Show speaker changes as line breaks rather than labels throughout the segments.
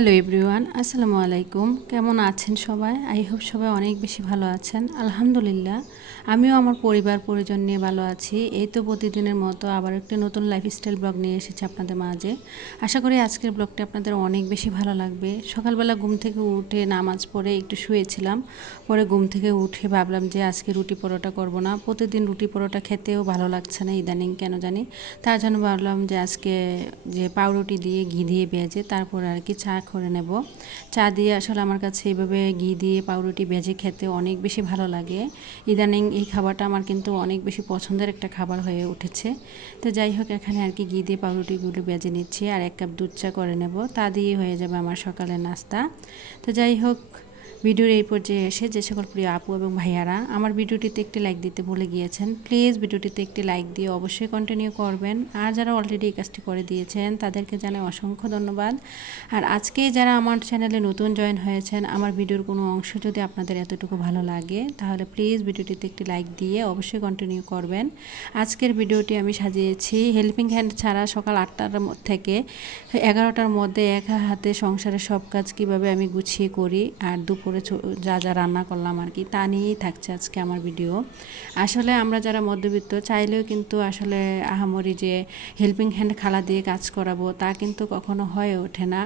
Hallelujah, আসসালামু আলাইকুম। কেমন আছেন সবাই? আই হোপ সবাই অনেক বেশি ভালো আছেন। আলহামদুলিল্লাহ, আমিও আমার পরিবার পরিজন নিয়ে ভালো আছি। এই তো প্রতিদিনের মতো আবার একটি নতুন লাইফস্টাইল ব্লগ নিয়ে এসেছি আপনাদের মাঝে। আশা করি আজকের ব্লগটি আপনাদের অনেক বেশি ভালো লাগবে। সকালবেলা ঘুম থেকে উঠে নামাজ পড়ে একটু শুয়েছিলাম। পরে ঘুম থেকে উঠে ভাবলাম যে আজকে রুটি পরোটা করব না। প্রতিদিন রুটি পরোটা খেতেও ভালো লাগছে না, ইদানিং কেন জানি। তার জন্য ভাবলাম যে আজকে যে পাউরুটি দিয়ে ঘি দিয়ে ভেজে তারপর আর কি চা করে নেব। চা দিয়ে আসলে আমার কাছে এইভাবে ঘি দিয়ে পাউরুটি, ভেজে খেতে অনেক বেশি ভালো লাগে। ইদানিং এই খাবারটা আমার কিন্তু অনেক বেশি পছন্দের একটা খাবার হয়ে উঠেছে। তো যাই হোক, এখানে আর কি ঘি দিয়ে পাউরুটিগুলো ভেজে নিচ্ছি আর এক কাপ দুধ চা করে নেব। তা দিয়ে হয়ে যাবে আমার সকালের নাস্তা। তো যাই হোক ভিডিওর এই পর্যায়ে এসে যে সকল প্রিয় আপু এবং ভাইয়ারা, আমার ভিডিওটিতে একটি লাইক দিতে ভুলে গিয়েছেন প্লিজ ভিডিওটিতে একটি লাইক দিয়ে অবশ্যই কন্টিনিউ করবেন। আর যারা অলরেডি এই কাজটি করে দিয়েছেন, তাদেরকে জানাই অসংখ্য ধন্যবাদ। আর আজকে যারা আমার চ্যানেলে নতুন জয়েন হয়েছেন, আমার ভিডিওর কোনো অংশ যদি আপনাদের এতটুকু ভালো লাগে, তাহলে প্লিজ ভিডিওটিতে একটি লাইক দিয়ে অবশ্যই কন্টিনিউ করবেন। আজকের ভিডিওটি আমি সাজিয়েছি হেল্পিং হ্যান্ড ছাড়া সকাল আটটার থেকে এগারোটার মধ্যে এক হাতে সংসারের সব কাজ কীভাবে আমি গুছিয়ে করি, আর দুপুর করে যা যা রান্না করলাম আর কি, তা নিয়েই থাকছে আজকে আমার ভিডিও আসলে আমরা যারা মধ্যবিত্ত, চাইলেও কিন্তু আসলে আহামরি যে হেল্পিং হ্যান্ড খালা দিয়ে কাজ করাবো, তা কিন্তু কখনো হয়ে ওঠে না।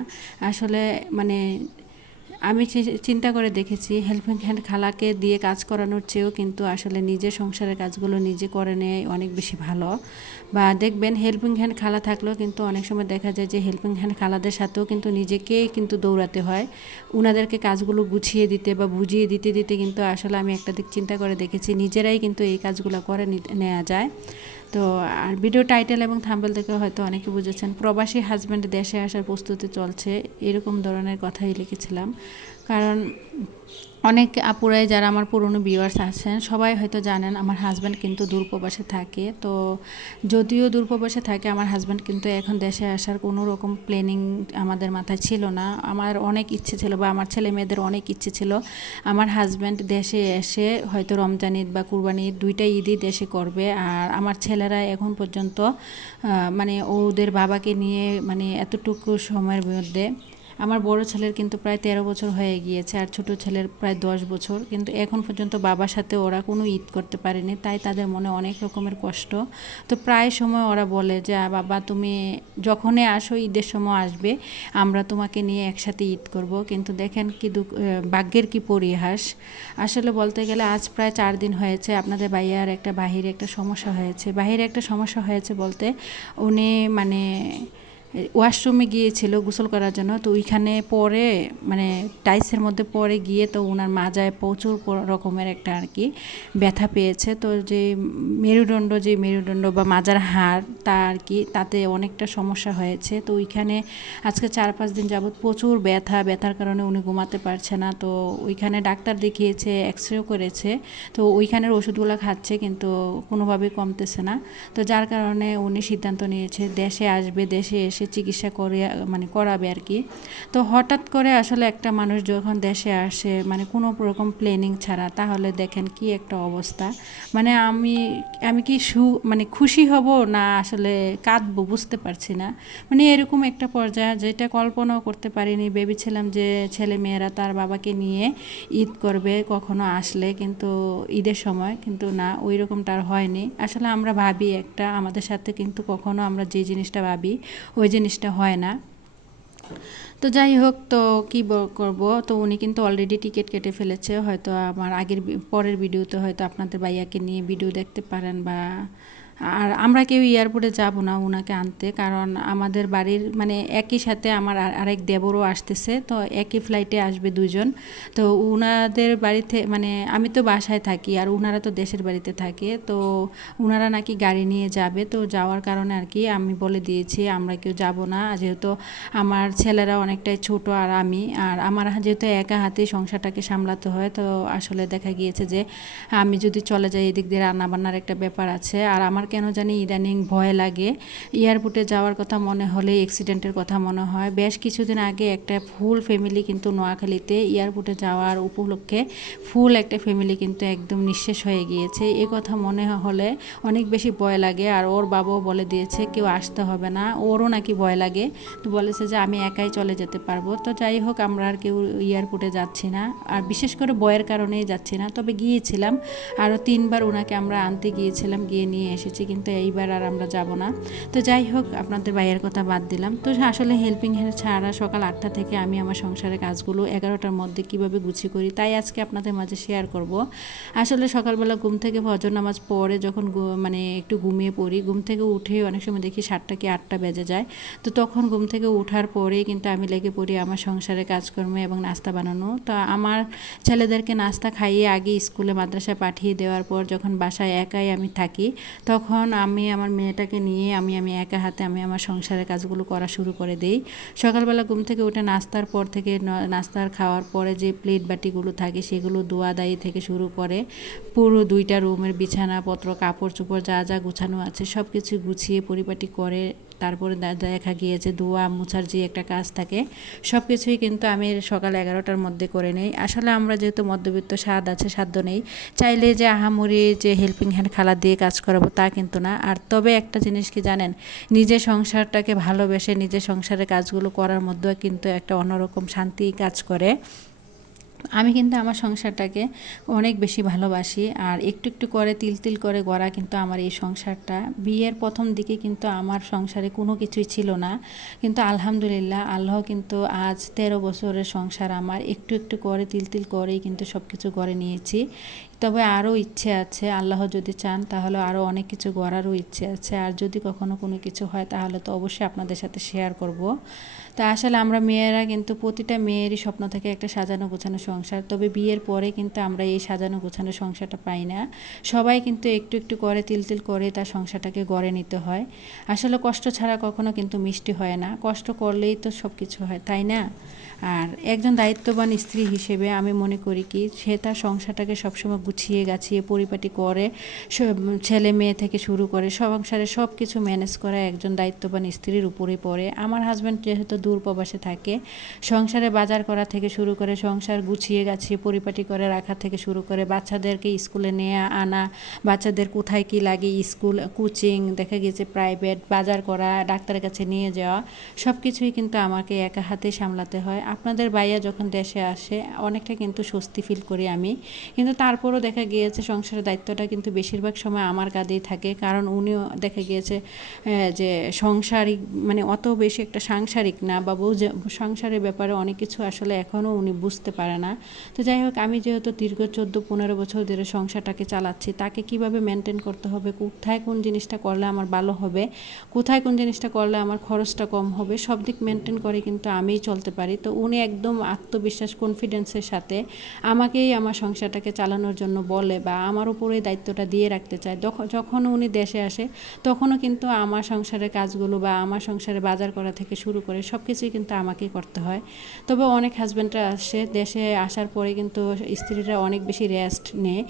আসলে মানে আমি চিন্তা করে দেখেছি হেল্পিং হ্যান্ড খালাকে দিয়ে কাজ করানোর চেয়েও কিন্তু আসলে নিজের সংসারের কাজগুলো নিজে করে নেয় অনেক বেশি ভালো। বা দেখবেন হেল্পিং হ্যান্ড খালা থাকলেও কিন্তু অনেক সময় দেখা যায় যে হেল্পিং হ্যান্ড খালাদের সাথেও কিন্তু নিজেকেই কিন্তু দৌড়াতে হয়। উনাদেরকে কাজগুলো গুছিয়ে দিতে বা বুঝিয়ে দিতে দিতে কিন্তু আসলে আমি একটা দিক চিন্তা করে দেখেছি, নিজেরাই কিন্তু এই কাজগুলো করে নেওয়া যায়। তো আর ভিডিও টাইটেল এবং থাম্বেল থেকে হয়তো অনেকে বুঝেছেন, প্রবাসী হাজব্যান্ড দেশে আসার প্রস্তুতি চলছে, এরকম ধরনের কথাই লিখেছিলাম। কারণ অনেক আপুরাই যারা আমার পুরনো ভিউয়ার্স আছেন, সবাই হয়তো জানেন আমার হাজব্যান্ড কিন্তু দূরপ্রবাসে থাকে। তো যদিও দূরপ্রবাসে থাকে, আমার হাজব্যান্ড কিন্তু এখন দেশে আসার কোনো রকম প্ল্যানিং আমাদের মাথায় ছিল না। আমার অনেক ইচ্ছে ছিল বা আমার ছেলে মেয়েদের অনেক ইচ্ছে ছিল আমার হাজব্যান্ড দেশে এসে হয়তো রমজান, ঈদ বা কুরবানি ঈদ দুইটা ঈদই দেশে করবে। আর আমার ছেলেরা এখন পর্যন্ত মানে ওদের বাবাকে নিয়ে মানে এতটুকু সময়ের মধ্যে আমার বড় ছেলের কিন্তু প্রায় তেরো বছর হয়ে গিয়েছে আর ছোট ছেলের প্রায় দশ বছর। কিন্তু এখন পর্যন্ত বাবার সাথে ওরা কোনো ঈদ করতে পারেনি, তাই তাদের মনে অনেক রকমের কষ্ট। তো প্রায় সময় ওরা বলে যে বাবা, তুমি যখনই আসো, ঈদের সময় আসবে, আমরা তোমাকে নিয়ে একসাথে ঈদ করব। কিন্তু দেখেন কি দু ভাগ্যের কি পরিহাস। আসলে বলতে গেলে আজ প্রায় চার দিন হয়েছে, আপনাদের ভাইয়ার একটা বাহিরে একটা সমস্যা হয়েছে। বাহিরে একটা সমস্যা হয়েছে বলতে উনি মানে ওয়াশরুমে গিয়েছিল গোসল করার জন্য, তো ওইখানে পরে মানে টাইসের মধ্যে পরে গিয়ে তো ওনার মাজায় প্রচুর রকমের একটা আর কি ব্যথা পেয়েছে। তো যে মেরুদণ্ড যে মেরুদণ্ড বা মাজার হাড়, তা আর কি তাতে অনেকটা সমস্যা হয়েছে। তো ওইখানে আজকে চার পাঁচ দিন যাবৎ প্রচুর ব্যথা, ব্যথার কারণে উনি ঘুমাতে পারছে না। তো ওইখানে ডাক্তার দেখিয়েছে এক্স রেও করেছে, তো ওইখানের ওষুধগুলো খাচ্ছে কিন্তু কোনোভাবেই কমতেছে না। তো যার কারণে উনি সিদ্ধান্ত নিয়েছে, দেশে আসবে, দেশে এসে সে চিকিৎসা করে মানে করাবে আর কি। তো হঠাৎ করে আসলে একটা মানুষ যখন দেশে আসে মানে কোনো রকম প্ল্যানিং ছাড়া, তাহলে দেখেন কি একটা অবস্থা। মানে আমি আমি কি সু মানে খুশি হব না আসলে কাঁদবো বুঝতে পারছি না। মানে এরকম একটা পর্যায়ে যেটা কল্পনাও করতে পারিনি, ভেবেছিলাম যে ছেলে মেয়েরা তার বাবাকে নিয়ে ঈদ করবে, কখনো আসলে কিন্তু ঈদের সময়, কিন্তু না ওই রকমটা আর হয়নি। আসলে আমরা ভাবি একটা, আমাদের সাথে কিন্তু কখনো আমরা যে জিনিসটা ভাবি, ওই জিনিসটা হয় না। তো যাই হোক, তো কী করব? তো উনি কিন্তু অলরেডি টিকিট কেটে ফেলেছে। হয়তো আমার আগের পরের ভিডিওতে হয়তো আপনাদের ভাইয়াকে নিয়ে ভিডিও দেখতে পারেন বা আর আমরা কেউ এয়ারপোর্টে যাব না ওনাকে আনতে, কারণ আমাদের বাড়ির মানে একই সাথে আমার আরেক দেবরও আসতেছে, তো একই ফ্লাইটে আসবে দুজন। তো ওনাদের বাড়িতে মানে আমি তো বাসায় থাকি আর ওনারা তো দেশের বাড়িতে থাকে, তো ওনারা নাকি গাড়ি নিয়ে যাবে, তো যাওয়ার কারণে আর কি আমি বলে দিয়েছি আমরা কেউ যাব না। যেহেতু আমার ছেলেরা অনেকটাই ছোট আর আমি, আর আমার যেহেতু একা হাতে সংসারটাকে সামলাতে হয়, তো আসলে দেখা গিয়েছে যে আমি যদি চলে যাই এদিক দিয়ে রান্নাবান্নার একটা ব্যাপার আছে, আর আমার আমার কেন জানি ইদানিং ভয় লাগে। এয়ারপোর্টে যাওয়ার কথা মনে হলে অ্যাক্সিডেন্টের কথা মনে হয়। বেশ কিছুদিন আগে একটা ফুল ফ্যামিলি কিন্তু নোয়াখালীতে এয়ারপোর্টে যাওয়ার উপলক্ষে ফুল একটা ফ্যামিলি কিন্তু একদম নিঃশেষ হয়ে গিয়েছে। এ কথা মনে হলে অনেক বেশি ভয় লাগে। আর ওর বাবাও বলে দিয়েছে, কেউ আসতে হবে না। ওরও নাকি ভয় লাগে। তো বলেছে যে, আমি একাই চলে যেতে পারব। তো যাই হোক, আমরা আর কেউ এয়ারপোর্টে যাচ্ছি না। আর বিশেষ করে বয়ের কারণেই যাচ্ছি না। তবে গিয়েছিলাম। আরও তিনবার ওনাকে আমরা আনতে গিয়েছিলাম। গিয়ে নিয়ে এসেছি। কিন্তু এইবার আর আমরা যাব না। তো যাই হোক, আপনাদের ভাইয়ের কথা বাদ দিলাম। তো আসলে হেল্পিং হ্যান্ড ছাড়া সকাল আটটা থেকে আমি আমার সংসারের কাজগুলো এগারোটার মধ্যে কীভাবে গুছিয়ে করি, তাই আজকে আপনাদের মাঝে শেয়ার করব। আসলে সকালবেলা ঘুম থেকে ভজন নামাজ পরে যখন মানে একটু ঘুমিয়ে পড়ি, ঘুম থেকে উঠে অনেক সময় দেখি সাতটা কি আটটা বেজে যায়। তো তখন ঘুম থেকে ওঠার পরেই কিন্তু আমি লেগে পড়ি আমার সংসারের কাজকর্ম এবং নাস্তা বানানো। তো আমার ছেলেদেরকে নাস্তা খাইয়ে আগে স্কুলে মাদ্রাসায় পাঠিয়ে দেওয়ার পর যখন বাসায় একাই আমি থাকি, তখন আমি আমার মেয়েটাকে নিয়ে আমি আমি একা হাতে আমি আমার সংসারের কাজগুলো করা শুরু করে দেই। সকালবেলা ঘুম থেকে উঠে নাস্তার পর থেকে নাস্তার খাওয়ার পরে যে প্লেট বাটিগুলো থাকে সেগুলো দোয়া দায়ী থেকে শুরু করে পুরো দুইটা রুমের বিছানাপত্র, কাপড় চোপড় যা যা গুছানো আছে সব কিছু গুছিয়ে পরিপাটি করে তারপরে দেখা গিয়েছে ধোয়া মোছার যে একটা কাজ থাকে। সব কিছুই কিন্তু আমি সকাল এগারোটার মধ্যে করে নেই। আসলে আমরা যেহেতু মধ্যবিত্ত, স্বাদ আছে সাধ্য নেই। চাইলে যে আহামরি, যে হেল্পিং হ্যান্ড খালা দিয়ে কাজ করাবো তা কিন্তু না। আর তবে একটা জিনিস কি জানেন? নিজের সংসারটাকে ভালোবেসে নিজের সংসারের কাজগুলো করার মধ্যেও কিন্তু একটা অন্যরকম শান্তি কাজ করে। আমি কিন্তু আমার সংসারটাকে অনেক বেশি ভালোবাসি আর একটু একটু করে তিল তিল করে গড়া কিন্তু আমার এই সংসারটা। বিয়ের প্রথম দিকে কিন্তু আমার সংসারে কোনো কিছুই ছিল না। কিন্তু আলহামদুলিল্লাহ আল্লাহ কিন্তু আজ তেরো বছরের সংসার আমার। একটু একটু করে তিল তিল করেই কিন্তু সব কিছু করে নিয়েছি। তবে আরও ইচ্ছে আছে, আল্লাহ যদি চান তাহলে আরও অনেক কিছু গড়ারও ইচ্ছে আছে। আর যদি কখনো কোনো কিছু হয় তাহলে তো অবশ্যই আপনাদের সাথে শেয়ার করব। তা আসলে আমরা মেয়েরা কিন্তু প্রতিটা মেয়েরই স্বপ্ন থেকে একটা সাজানো গোছানো সংসার। তবে বিয়ের পরে কিন্তু আমরা এই সাজানো গোছানো সংসারটা পাই না। সবাই কিন্তু একটু একটু করে, তিল তিল করে তার সংসারটাকে গড়ে নিতে হয়। আসলে কষ্ট ছাড়া কখনো কিন্তু মিষ্টি হয় না। কষ্ট করলেই তো সব কিছু হয়, তাই না? আর একজন দায়িত্ববান স্ত্রী হিসেবে আমি মনে করি কি, সে তার সংসারটাকে সবসময় গুছিয়ে গাছিয়ে পরিপাটি করে ছেলে মেয়ে থেকে শুরু করে সংসারে সব কিছু ম্যানেজ করা একজন দায়িত্ববান স্ত্রীর উপরে পড়ে। আমার হাজব্যান্ড যেহেতু দূর প্রবাসে থাকে, সংসারে বাজার করা থেকে শুরু করে সংসার গুছিয়ে গাছিয়ে পরিপাটি করে রাখা থেকে শুরু করে বাচ্চাদেরকে স্কুলে নেওয়া আনা, বাচ্চাদের কোথায় কি লাগে, স্কুল, কোচিং, দেখা গেছে প্রাইভেট বাজার করা, ডাক্তারের কাছে নিয়ে যাওয়া সব কিছুই কিন্তু আমাকে একা হাতে সামলাতে হয়। আপনাদের বাইয়া যখন দেশে আসে, অনেকটা কিন্তু স্বস্তি ফিল করি আমি। কিন্তু তারপরও দেখা গিয়েছে সংসারের দায়িত্বটা কিন্তু বেশিরভাগ সময় আমার কাঁধেই থাকে। কারণ উনিও দেখা গিয়েছে যে সংসারিক মানে অত বেশি একটা সাংসারিক না বা বুঝে সংসারের ব্যাপারে অনেক কিছু আসলে এখনও উনি বুঝতে পারে না। তো যাই হোক, আমি যেহেতু দীর্ঘ চোদ্দ পনেরো বছর ধরে সংসারটাকে চালাচ্ছি, তাকে কীভাবে মেনটেন করতে হবে, কোথায় কোন জিনিসটা করলে আমার ভালো হবে, কোথায় কোন জিনিসটা করলে আমার খরচটা কম হবে, সব দিক মেনটেন করে কিন্তু আমিই চলতে পারি। তো উনি একদম আত্মবিশ্বাস কনফিডেন্সের সাথে আমাকেই আমার সংসারটাকে চালানোর জন্য বলে বা আমার উপরে দায়িত্বটা দিয়ে রাখতে চায়। যখন উনি দেশে আসে, তখনও কিন্তু আমার সংসারের কাজগুলো বা আমার সংসারে বাজার করা থেকে শুরু করে সব কিছুই কিন্তু আমাকেই করতে হয়। তবে অনেক হাজব্যান্ডরা আসে, দেশে আসার পরে কিন্তু স্ত্রীরা অনেক বেশি রেস্ট নেয়।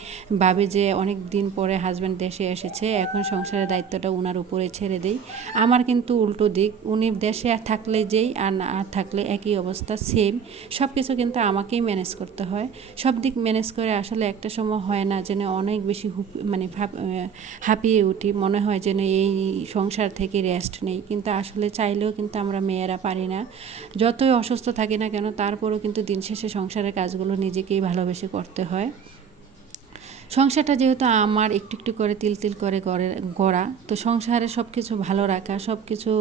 ভাবে যে অনেক দিন পরে হাজব্যান্ড দেশে এসেছে, এখন সংসারের দায়িত্বটা ওনার উপরে ছেড়ে দেই। আমার কিন্তু উল্টো দিক, উনি দেশে থাকলে যেই আর না থাকলে একই অবস্থা সেম সব কিছু কিন্তু আমাকেই ম্যানেজ করতে হয়। সব দিক ম্যানেজ করে আসলে একটা সময় হয় না, যেন অনেক বেশি মানে হাঁপিয়ে উঠি। মনে হয় যেন এই সংসার থেকে রেস্ট নেই। কিন্তু আসলে চাইলেও কিন্তু আমরা মেয়েরা পারি না। যতই অসুস্থ থাকি না কেন, তারপরেও কিন্তু দিন শেষে সংসারের কাজগুলো নিজেকেই ভালোবেসে করতে হয়। সংসারটা যেহেতু আমার একটু একটু করে তিল তিল করে গড়ে তো সংসারে সব কিছু ভালো রাখা সব কিছু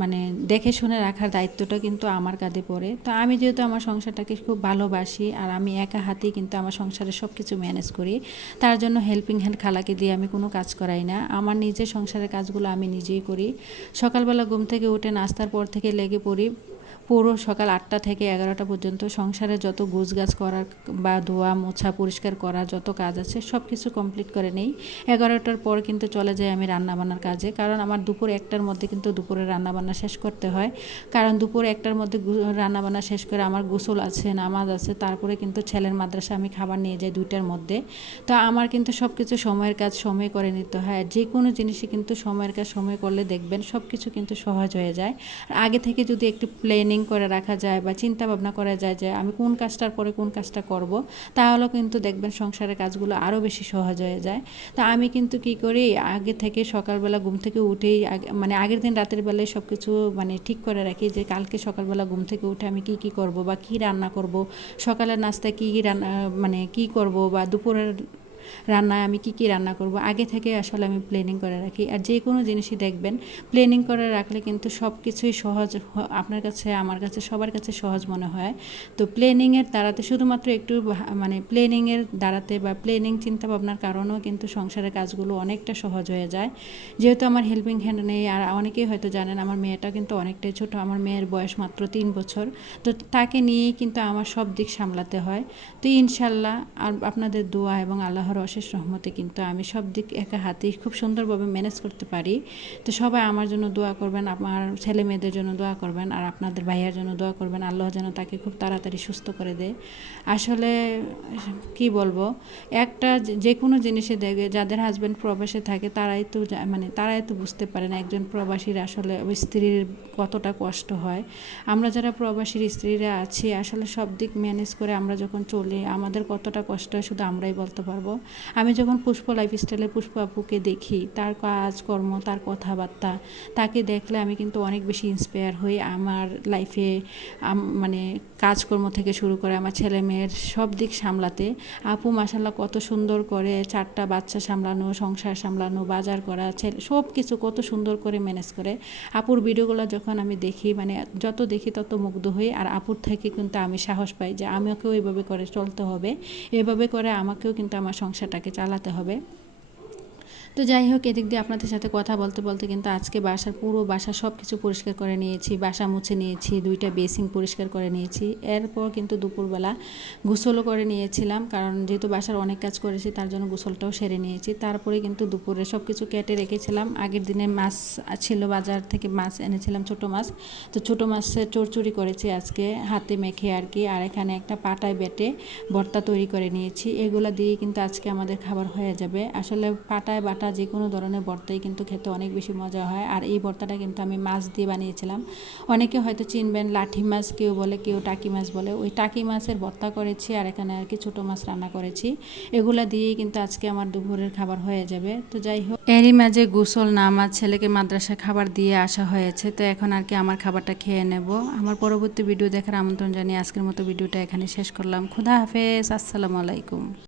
মানে দেখে শুনে রাখার দায়িত্বটা কিন্তু আমার কাঁধে পড়ে। তো আমি যেহেতু আমার সংসারটাকে খুব ভালোবাসি আর আমি একা হাতেই কিন্তু আমার সংসারে সব কিছু ম্যানেজ করি, তার জন্য হেল্পিং হ্যান্ড খালাকে দিয়ে আমি কোনো কাজ করাই না। আমার নিজের সংসারের কাজগুলো আমি নিজেই করি। সকালবেলা ঘুম থেকে উঠে নাস্তার পর থেকে লেগে পড়ি। পুরো সকাল আটটা থেকে এগারোটা পর্যন্ত সংসারে যত গাছ করার বা ধোয়া, মোছা, পরিষ্কার করা যত কাজ আছে সব কিছু কমপ্লিট করে নেই। এগারোটার পর কিন্তু চলে যাই আমি রান্নাবান্নার কাজে। কারণ আমার দুপুর একটার মধ্যে কিন্তু দুপুরে রান্নাবান্না শেষ করতে হয়। কারণ দুপুর একটার মধ্যে রান্নাবান্না শেষ করে আমার গোসল আছে, নামাজ আছে, তারপরে কিন্তু ছেলের মাদ্রাসা আমি খাবার নিয়ে যাই দুইটার মধ্যে। তো আমার কিন্তু সব কিছু সময়ের কাজ সময় করে নিতে হয়। যে কোনো জিনিসই কিন্তু সময়ের কাজ সময় করলে দেখবেন সব কিছু কিন্তু সহজ হয়ে যায়। আগে থেকে যদি একটু প্ল্যানিং করে রাখা যায় বা চিন্তা ভাবনা করা যায় যে আমি কোন কাজটার পরে কোন কাজটা করব, তাহলেও কিন্তু দেখবেন সংসারের কাজগুলো আরও বেশি সহজ হয়ে যায়। তা আমি কিন্তু কি করি, আগে থেকে সকালবেলা ঘুম থেকে উঠেই মানে আগের দিন রাতের বেলায় সব কিছু মানে ঠিক করে রাখি যে কালকে সকালবেলা ঘুম থেকে উঠে আমি কি কি করব বা কি রান্না করব, সকালের নাস্তায় কী কী রান্না মানে কি করব বা দুপুরের রান্নায় আমি কি কি রান্না করব, আগে থেকে আসলে আমি প্ল্যানিং করে রাখি। আর যে কোনো জিনিসই দেখবেন প্ল্যানিং করে রাখলে কিন্তু সব কিছুই সহজ আপনার কাছে, আমার কাছে, সবার কাছে সহজ মনে হয়। তো প্ল্যানিংয়ের দ্বারাতে শুধুমাত্র একটু মানে প্ল্যানিংয়ের দ্বারাতে বা প্ল্যানিং চিন্তা ভাবনার কারণেও কিন্তু সংসারের কাজগুলো অনেকটা সহজ হয়ে যায়। যেহেতু আমার হেল্পিং হ্যান্ড নেই, আর অনেকেই হয়তো জানেন আমার মেয়েটা কিন্তু অনেকটাই ছোট, আমার মেয়ের বয়স মাত্র তিন বছর। তো তাকে নিয়েই কিন্তু আমার সব দিক সামলাতে হয়। তো ইনশাল্লাহ, আর আপনাদের দোয়া এবং আল্লাহর অশেষ রহমতে কিন্তু আমি সব দিক একা হাতেই খুব সুন্দরভাবে ম্যানেজ করতে পারি। তো সবাই আমার জন্য দোয়া করবেন, আমার ছেলে মেয়েদের জন্য দোয়া করবেন, আর আপনাদের ভাইয়ার জন্য দোয়া করবেন। আল্লাহ যেন তাকে খুব তাড়াতাড়ি সুস্থ করে দেয়। আসলে, কি বলব, একটা যে কোনো জিনিসে দেখে যাদের হাজব্যান্ড প্রবাসে থাকে, তারাই তো মানে তারাই তো বুঝতে পারেন একজন প্রবাসীর আসলে স্ত্রীর কতটা কষ্ট হয়। আমরা যারা প্রবাসীর স্ত্রীরা আছি, আসলে সব দিক ম্যানেজ করে আমরা যখন চলি, আমাদের কতটা কষ্ট হয় শুধু আমরাই বলতে পারব। আমি যখন পুষ্প লাইফ লাইফস্টাইলে পুষ্প আপুকে দেখি, তার কাজকর্ম, তার কথাবার্তা, তাকে দেখলে আমি কিন্তু অনেক বেশি ইন্সপায়ার হই। আমার লাইফে মানে কাজকর্ম থেকে শুরু করে আমার ছেলে মেয়ের সব দিক সামলাতে, আপু মাসাল্লাহ কত সুন্দর করে চারটা বাচ্চা সামলানো, সংসার সামলানো, বাজার করা, ছেলে, সব কিছু কত সুন্দর করে ম্যানেজ করে। আপুর ভিডিওগুলো যখন আমি দেখি মানে যত দেখি তত মুগ্ধ হই আর আপুর থেকে কিন্তু আমি সাহস পাই যে আমাকেও এইভাবে করে চলতে হবে। এভাবে করে আমাকেও কিন্তু আমার সংসারটাকে চালাতে হবে। তো যাই হোক, এদিক দিয়ে আপনাদের সাথে কথা বলতে বলতে কিন্তু আজকে বাসার পুরো বাসা সব কিছু পরিষ্কার করে নিয়েছি, বাসা মুছে নিয়েছি, দুইটা বেসিং পরিষ্কার করে নিয়েছি। এরপর কিন্তু দুপুরবেলা গোসলও করে নিয়েছিলাম, কারণ যেহেতু বাসার অনেক কাজ করেছি তার জন্য গোসলটাও সেরে নিয়েছি। তারপরে কিন্তু দুপুরে সব কিছু কেটে রেখেছিলাম। আগের দিনে মাছ ছিল বাজার থেকে মাছ এনেছিলাম, ছোট মাছ। তো ছোট মাছের চোরচুরি করেছি আজকে, হাতে মেখে আর কি। আর এখানে একটা পাটায় বেটে ভর্তা তৈরি করে নিয়েছি। এগুলো দিয়ে কিন্তু আজকে আমাদের খাবার হয়ে যাবে। আসলে পাটায় বাটা ভর্তা, যে কোনো ধরনের ভর্তাই কিন্তু খেতে অনেক বেশি মজা হয়। আর এই ভর্তাটা কিন্তু আমি মাছ দিয়ে বানিয়েছিলাম। অনেকে হয়তো চিনবেন, লাঠি মাছ কেউ বলে, কেউ টাকি মাছ বলে। ওই টাকি মাছের ভর্তা করেছি আর এখানে আর কি ছোটো মাছ রান্না করেছি। এগুলা দিয়েই কিন্তু আজকে আমার দুপুরের খাবার হয়ে যাবে। তো যাই হোক, এরই মাঝে গোসল নামাজ ছেলেকে মাদ্রাসায় খাবার দিয়ে আসা হয়েছে। তো এখন আর কি আমার খাবারটা খেয়ে নেব। আমার পরবর্তী ভিডিও দেখার আমন্ত্রণ জানিয়ে আজকের মতো ভিডিওটা এখানে শেষ করলাম। খুদা হাফেজ, আসসালামু আলাইকুম।